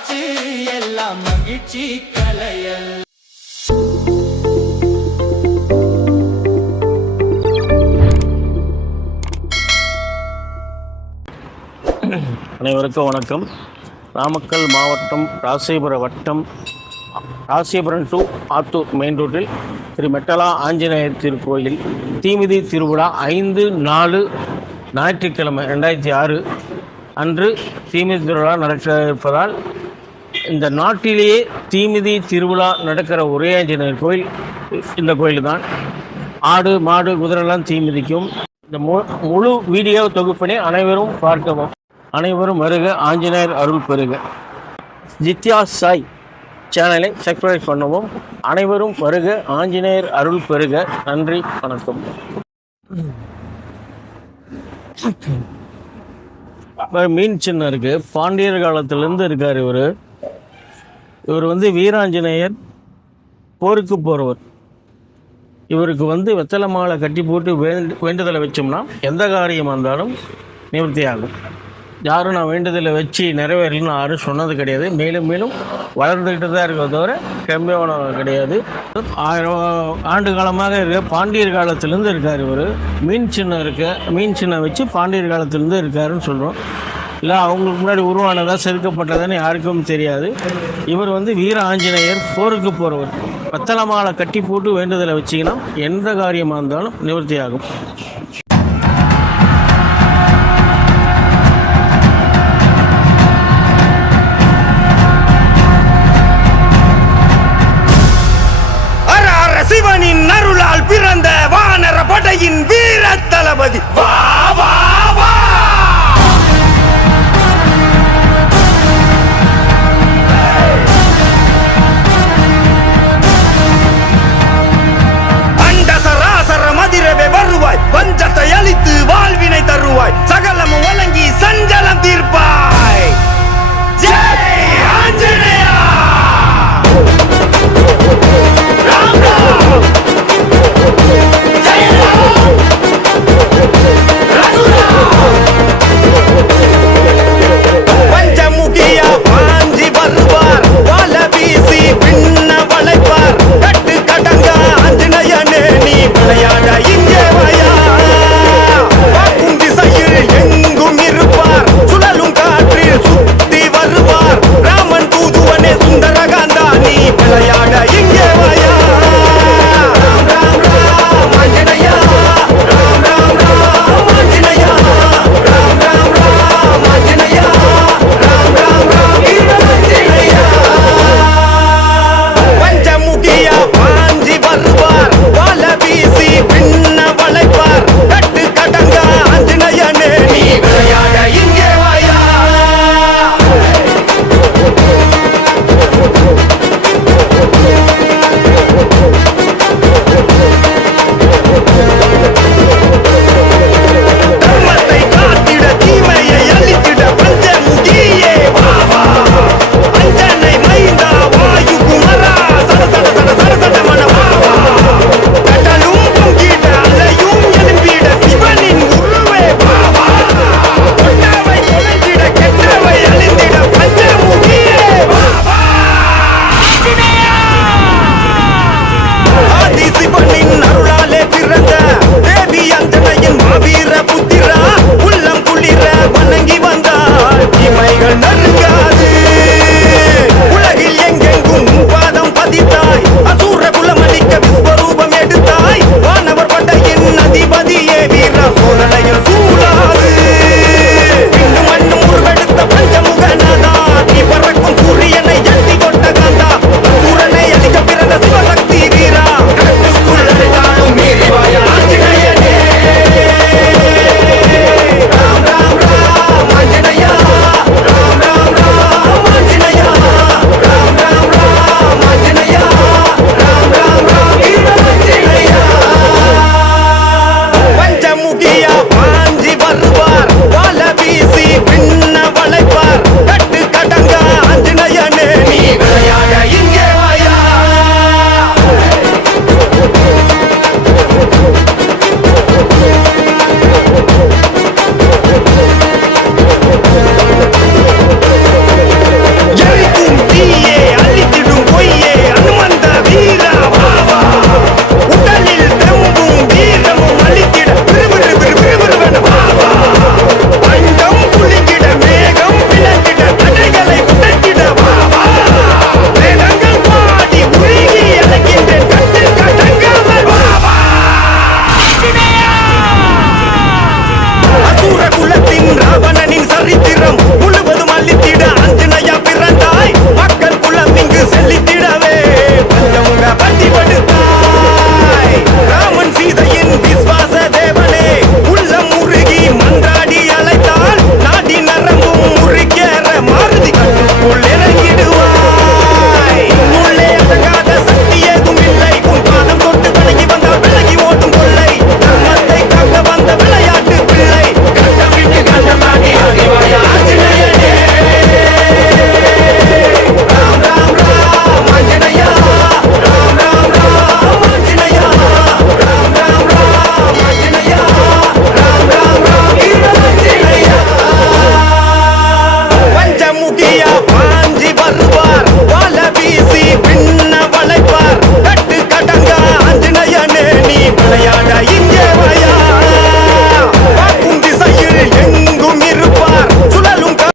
வந்தாச்சு எல்லாம் மகிழ்ச்சி கலையல். அனைவருக்கும் வணக்கம். நாமக்கல் மாவட்டம் ராசிபுரம் வட்டம் ராசிபுரம் டு ஆத்தூர் மெயின் ரோட்டில் திரு மெட்டலா ஆஞ்சநேயர் திருக்கோயில் தீமிதி திருவிழா 5/4 ஞாயிற்றுக்கிழமை 2006 அன்று தீமிதி திருவிழா நடக்க இருப்பதால் இந்த நாட்டிலேயே தீமிதி திருவிழா நடக்கிற ஒரே ஆஞ்சநேயர் கோயில் இந்த கோயில் தான். ஆடு மாடு குதிரைலாம் தீமிதிக்கும். இந்த முழு வீடியோ தொகுப்பினை அனைவரும் பார்க்கவும். அனைவரும் வருக, ஆஞ்சநேயர் அருள் பெறுக. ஜித்யா சாய் சேனலை சப்ஸ்கிரைப் பண்ணவும். அனைவரும் வருக, ஆஞ்சநேயர் அருள் பெறுக. நன்றி, வணக்கம். மீன் சின்னம் இருக்கு. பாண்டியர் காலத்திலேருந்து இருக்கார் இவர். வீராஞ்சநேயர் போருக்கு போகிறவர். இவருக்கு வெத்தலை மாலை கட்டி போட்டு வேண்டுதலை வச்சோம்னா எந்த காரியமாக இருந்தாலும் நிவர்த்தி ஆகும். யாரும் நான் வேண்டுதலை வச்சு நிறைவேறலன்னு யாரும் சொன்னது கிடையாது. மேலும் மேலும் வளர்ந்துக்கிட்டு தான் இருக்கிறத தவிர கம்மியானது கிடையாது. 1000 ஆண்டு காலமாக இருக்க பாண்டியர் காலத்திலேருந்து இருக்கார் இவர். மீன் சின்னம் மீன் சின்னம் வச்சு பாண்டியர் காலத்திலேருந்து இருக்காருன்னு சொல்கிறோம். இல்லை அவங்களுக்கு முன்னாடி உருவானதா செதுக்கப்பட்டதுன்னு யாருக்கும் தெரியாது. இவர் வீர ஆஞ்சநேயர், போருக்கு போகிறவர். வெத்தலை மாலை கட்டி போட்டு வேண்டுதலை வச்சிங்கன்னா எந்த காரியமாக இருந்தாலும் நிவர்த்தி ஆகும். சிவனின் அருளால் பிறந்த வானர படையின் வீர தளபதி